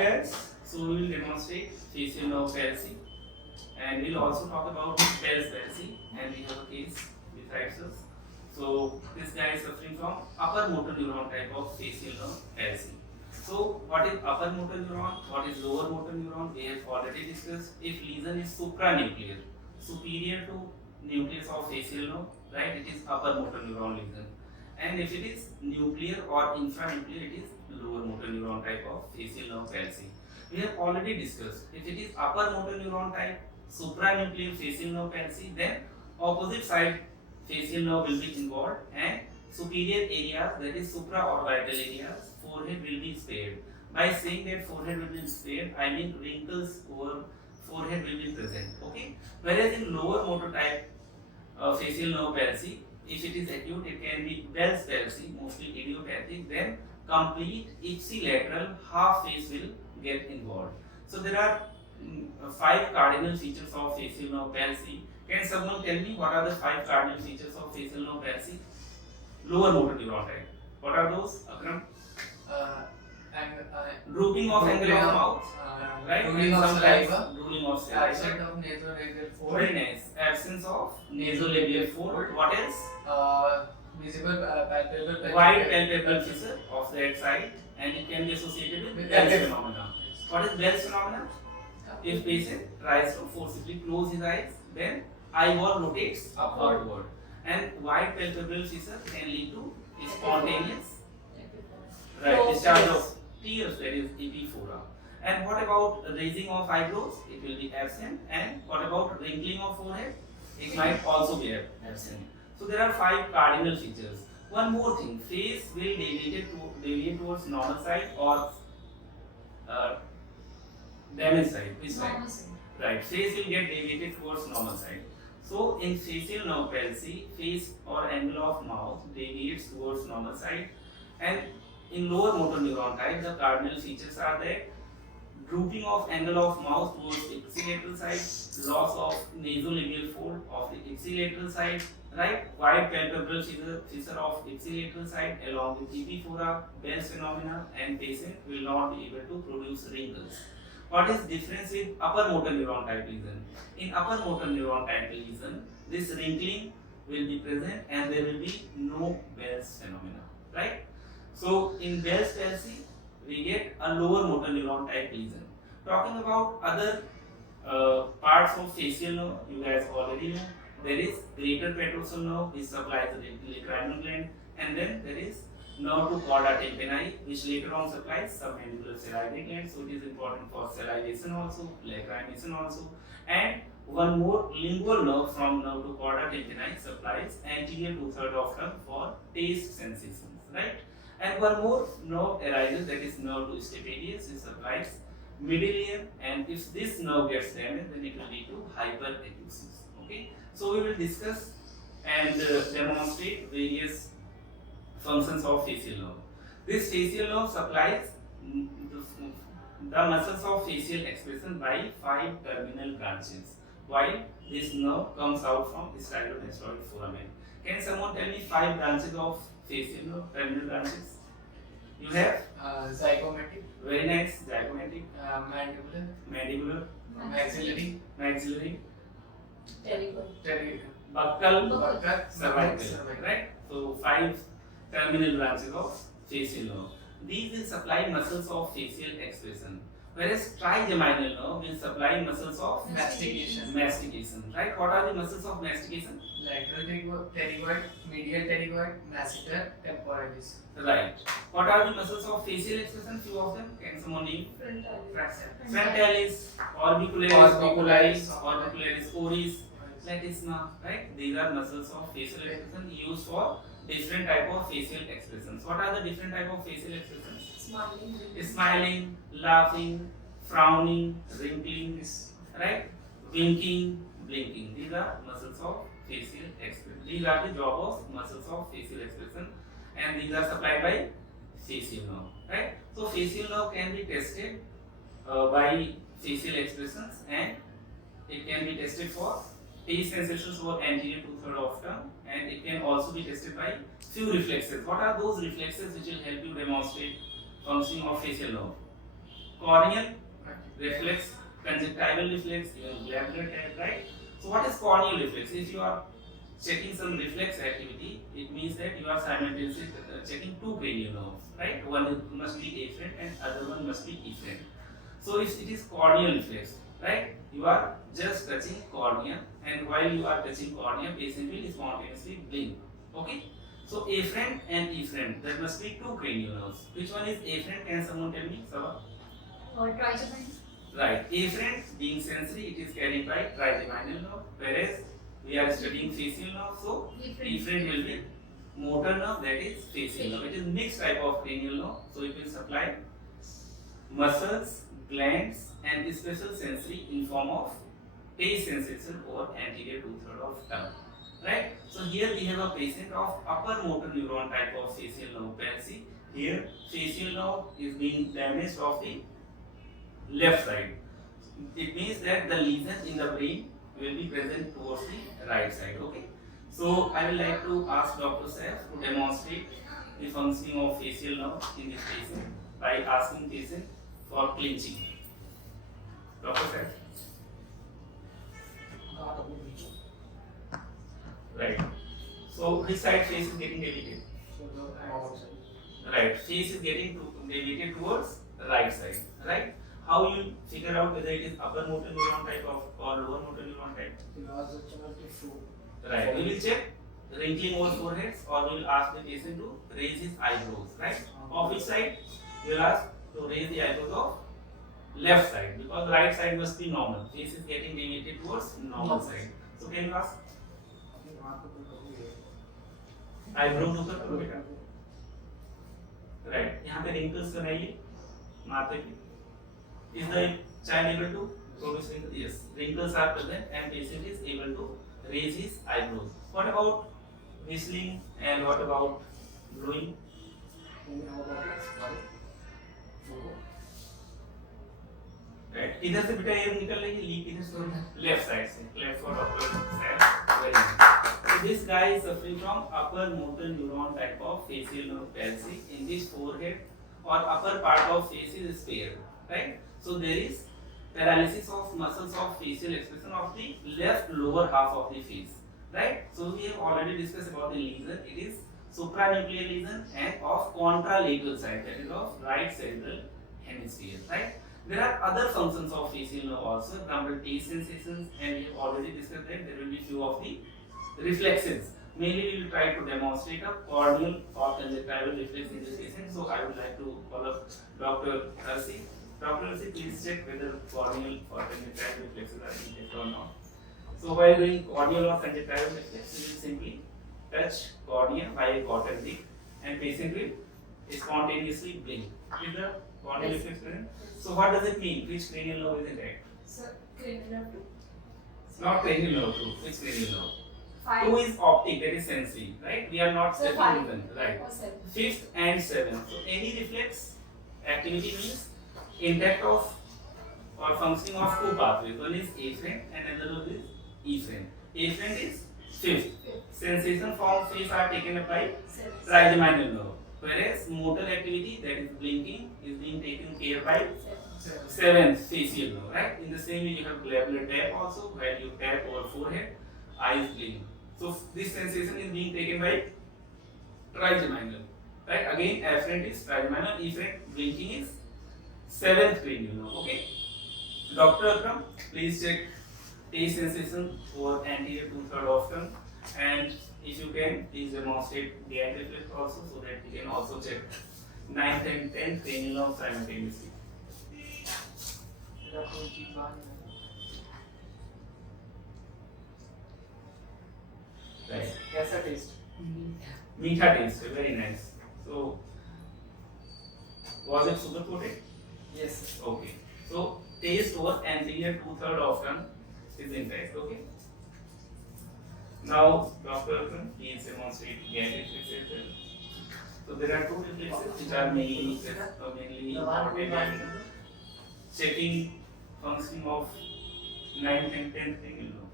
guys, so we will demonstrate facial nerve palsy and we'll also talk about Bell's palsy, and we have a case besides us. So this guy is suffering from upper motor neuron type of facial nerve palsy. So what is upper motor neuron, what is lower motor neuron, we have already discussed. If lesion is supranuclear, superior to nucleus of facial nerve, right, it is upper motor neuron lesion. And if it is nuclear or infranuclear, it is lower motor neuron type of facial nerve palsy. We have already discussed, if it is upper motor neuron type, supranuclear facial nerve palsy, then opposite side facial nerve will be involved and superior areas, that is supraorbital areas, forehead will be spared. By saying that forehead will be spared, I mean wrinkles over forehead will be present. Okay. Whereas in lower motor type facial nerve palsy, if it is acute, it can be Bell's palsy, mostly idiopathic. Then complete ipsilateral half face will get involved. So there are 5 cardinal features of facial nerve palsy. Can someone tell me what are the 5 cardinal features of facial nerve palsy? Lower motor neuron type. What are those, Akram? Drooping of angle of mouth, right? Drooling of saliva. Drooling of saliva. Absence of nasolabial fold. Very nice. Absence of nasolabial fold. What else? Visible palpable. Wide palpable fissure of that side, and it can be associated with Bell's phenomena. What is Bell's phenomena? If patient tries to forcibly close his eyes, then eyeball rotates upward, and wide palpable fissure can lead to spontaneous discharge of tears, that is epiphora. And what about raising of eyebrows? It will be absent. And what about wrinkling of forehead? It might also be absent. So there are 5 cardinal features. One more thing, face will deviate towards normal side or damaged side. Which side? Right, face will get deviated towards normal side. So in facial nerve palsy, face or angle of mouth deviates towards normal side, and in lower motor neuron type, the cardinal features are that drooping of angle of mouth towards ipsilateral side, loss of nasolabial fold of the ipsilateral side, right? Wide palpebral fissure of ipsilateral side along with epiphora, Bell's phenomena, and patient will not be able to produce wrinkles. What is difference with upper motor neuron type lesion? In upper motor neuron type lesion, this wrinkling will be present and there will be no Bell's phenomena, right? So in Bell's palsy, we get a lower motor neuron type lesion. Talking about other parts of facial nerve, you guys already know. There is greater petrosal nerve which supplies the lacrimal gland, and then there is nerve to chorda tympani which later on supplies submandibular salivary gland. So it is important for salivation also, lacrimation also, and one more lingual nerve from nerve to chorda tympani supplies anterior 2/3 of tongue for taste sensations, right? And one more nerve arises, that is nerve to stapedius, it supplies middle ear, and if this nerve gets damaged, then it will lead to hyperacusis. Okay, so we will discuss and demonstrate various functions of facial nerve. This facial nerve supplies the muscles of facial expression by 5 terminal branches, while this nerve comes out from stylomastoid foramen. Can someone tell me 5 branches of facial nerve, terminal branches? You have Zygomatic. Very nice. Zygomatic. Mandibular. Mandibular. Maxillary. Maxillary. Buccal. Buccal. Cervical. Right. So 5 terminal branches of facial nerve. These will supply muscles of facial expression, whereas trigeminal nerve will supply muscles of Mastication. Mastication. Right. What are the muscles of mastication? Lateral pterygoid, medial pterygoid, masseter, temporalis. Right. What are the muscles of facial expression? Few of them. Can someone name? Frontalis, orbicularis, oris, platysma. Right. These are muscles of facial expression used for different type of facial expressions. What are the different type of facial expressions? Smiling, laughing, frowning, wrinkling, right? Winking, blinking. These are muscles of facial expression. These are the job of muscles of facial expression, and these are supplied by facial nerve, right? So facial nerve can be tested by facial expressions, and it can be tested for taste sensations for anterior 2/3 of tongue, and it can also be tested by few reflexes. What are those reflexes which will help you demonstrate functioning of facial nerve? corneal reflex, conjunctival reflex, even glandular type, right? So what is corneal reflex? If you are checking some reflex activity, it means that you are simultaneously checking two cranial nerves, right? Must be afferent and other one must be efferent. So if it is corneal reflex, right? You are just touching cornea, and while you are touching cornea, patient will spontaneously blink. Okay? So afferent and efferent, there must be two cranial nerves. Which one is afferent? Can someone tell me, Sabha? Trigeminal. Right. Afferent being sensory, it is carried by trigeminal nerve, whereas we are studying facial nerve, so efferent will be motor nerve, that is facial nerve. It is mixed type of cranial nerve, so it will supply muscles, glands, and special sensory in form of taste sensation over anterior two-thirds of tongue. Right? So here we have a patient of upper motor neuron type of facial nerve palsy. Here facial nerve is being damaged of the left side. It means that the lesion in the brain will be present towards the right side. Okay. So I would like to ask Dr. Saif to demonstrate the functioning of facial nerve in this patient by asking patient for clinching. Dr. Saif. Right. So which side face is getting deviated? Right. Face is getting deviated towards the right side. Right. How you figure out whether it is upper motor neuron type of or lower motor neuron type? Right. We will check wrinkling over foreheads, or we will ask the patient to raise his eyebrows. Right. Of which side? You will ask to raise the eyebrows of left side, because right side must be normal. Face is getting deviated towards normal side. So can you ask? eyebrows ऊपर करो बेटा. Right. यहाँ पे wrinkles बनाइए माथे पे. Is the child able to produce wrinkles? Yes. Wrinkles are present and patient is able to raise his eyebrows. What about whistling and what about blowing? Right. इधर से बेटा एयर निकल रही है, लीक इधर से लेफ्ट साइड से, left for doctor Saif. Very nice. So this guy is suffering from upper motor neuron type of facial nerve palsy. In this forehead or upper part of face is spared, right? So there is paralysis of muscles of facial expression of the left lower half of the face, right? So we have already discussed about the lesion. It is supranuclear lesion and of contralateral side, that is of right central hemisphere, right? There are other functions of facial nerve also, for example taste sensations, and we have already discussed that there will be few of the reflexes. Mainly we will try to demonstrate a corneal or conjunctival reflex in this patient. So I would like to call up Dr. PALSY. Dr. PALSY, please check whether corneal or conjunctival reflexes are intact or not. So while doing corneal or conjunctival reflex, we will simply touch cornea by a cotton tip, and patient will spontaneously blink. Is the corneal reflex present? So what does it mean? Which cranial nerve is intact? Sir, cranial nerve 2. Not cranial nerve 2. Which cranial nerve? 5. 2 is optic, that is sensory, right? We are not So checking 5. even, right? Or 7. 5th and 7th. So any reflex activity means intact of or functioning of two pathways. One is afferent and another one is efferent. Afferent is 5th. Sensation from face are taken up by 7. trigeminal nerve. Whereas motor activity, that is blinking, is being taken care by 7th facial nerve, right? In the same way you have glandular tap also, where you tap over forehead, eyes blink. So this sensation is being taken by trigeminal, right? Again, afferent is trigeminal, efferent blinking is 7th cranial nerve. Okay. Dr. Akram, please check taste sensation over anterior two-thirds of tongue, and if you can, please demonstrate the eye reflex also, so that we can also check 9th and 10th cranial nerve simultaneously. Right. कैसा taste? Meetha taste, very nice. So, was it sugar coated? Yes. Okay. So, taste over anterior two-thirds of tongue is intact. Okay. Now, Dr. Akram, please demonstrate gag reflexes as well. So, there are two reflexes which are mainly important in checking functioning of 9th and 10th cranial nerve.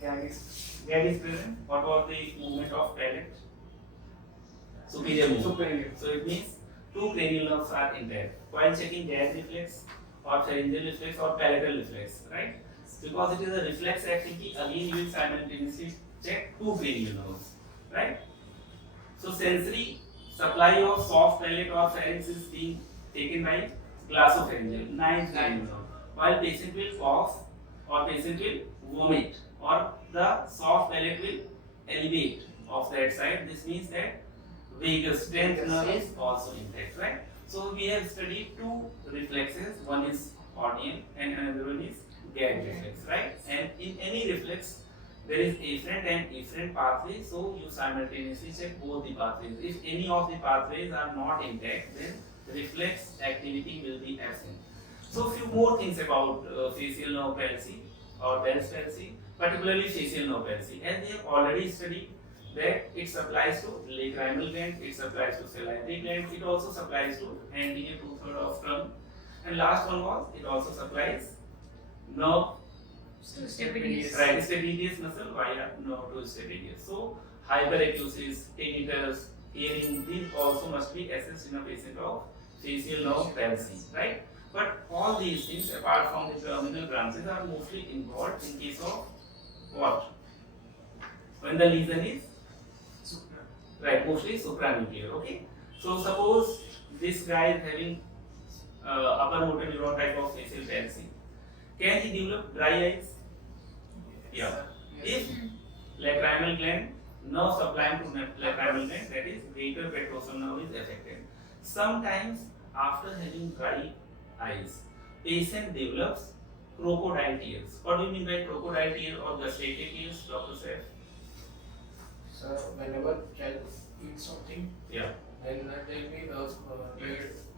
Gag is present. What was the movement of palate? Superior movement. Superior. So it means two cranial nerves are intact. While checking gag reflex or pharyngeal reflex or palatal reflex, right? Because it is a reflex activity, again you will simultaneously check two cranial nerves, right? So sensory supply of soft palate or pharynx is being taken by glossopharyngeal, ninth cranial nerve. While patient will cough or patient will vomit or the soft palate will elevate of that side, this means that vagus tenth nerve is also intact, right? So we have studied two reflexes, one is corneal and another one is gag reflex, right? And in any reflex there is afferent and efferent pathway, so you simultaneously check both the pathways. If any of the pathways are not intact, then the reflex activity will be absent. So few more things about facial nerve palsy or Bell's palsy, particularly facial nerve palsy. As we have already studied that it supplies to lacrimal gland, it supplies to salivary gland, it also supplies to anterior two-thirds of trunk, and last one was it also supplies nerve Stapedius. right stapedius muscle via nerve to stapedius. So hyperacusis, tinnitus, hearing, these also must be assessed in a patient of facial nerve palsy, right? But all these things apart from the terminal branches are mostly involved in case of what? When the lesion is right, mostly supranuclear. Okay. So suppose this guy is having upper motor neuron type of facial palsy. Can he develop dry eyes? Yeah. If lacrimal gland, nerve supplying to lacrimal gland, that is greater petrosal nerve is affected. Sometimes after having dry eyes, patient develops crocodile tears. What do you mean by crocodile tears or gustatory tears, Dr. Saif? So whenever child eats something, Yeah. then there will be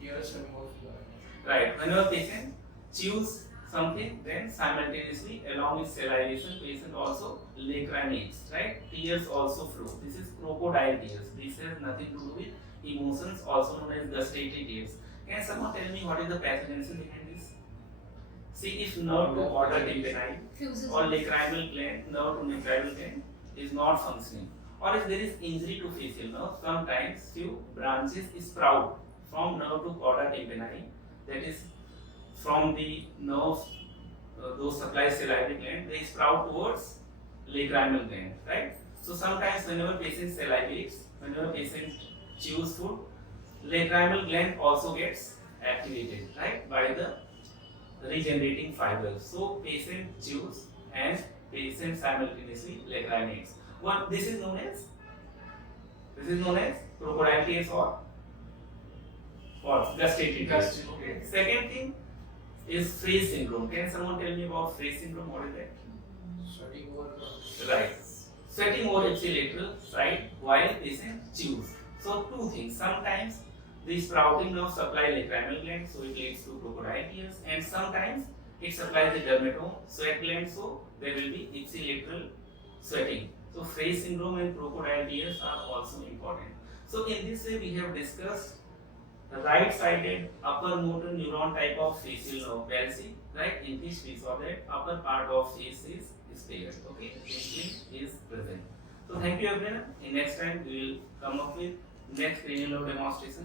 tears coming out. Right. Whenever patient chews something, then simultaneously along with salivation, patient also lacrimates, right? Tears also flow. This is crocodile tears. This has nothing to do with emotions, also known as gustatory tears. Can someone tell me what is the pathogenesis behind this? See, if nerve to order tympani Fuses. or lacrimal gland, nerve to lacrimal gland is not functioning, or if there is injury to facial nerve, sometimes few branches sprout from nerve to chorda tympani, that is from the nerves, those supply salivary gland, they sprout towards lacrimal gland, right? So sometimes whenever patient salivates, whenever patient chews food, lacrimal gland also gets activated, right, by the regenerating fibers. So patient chews and patient simultaneously lacrimates. What this is known as crocodile tears or gustatory tears. Okay. Second thing is Fraze syndrome. Can someone tell me about Fraze syndrome? What is that? Sweating over. Right. Sweating over ipsilateral side while patient chews. So two things. Sometimes the sprouting nerve supply lacrimal gland, so it leads to crocodile tears, and sometimes it supplies the dermatome sweat gland, so there will be ipsilateral sweating. So Fraze syndrome and crocodile tears are also important. So in this way we have discussed the right-sided upper motor neuron type of facial nerve palsy, right, in which we saw that upper part of face is spared, okay, twinkling is present. So thank you everyone. In next time we will come up with next cranial nerve demonstration.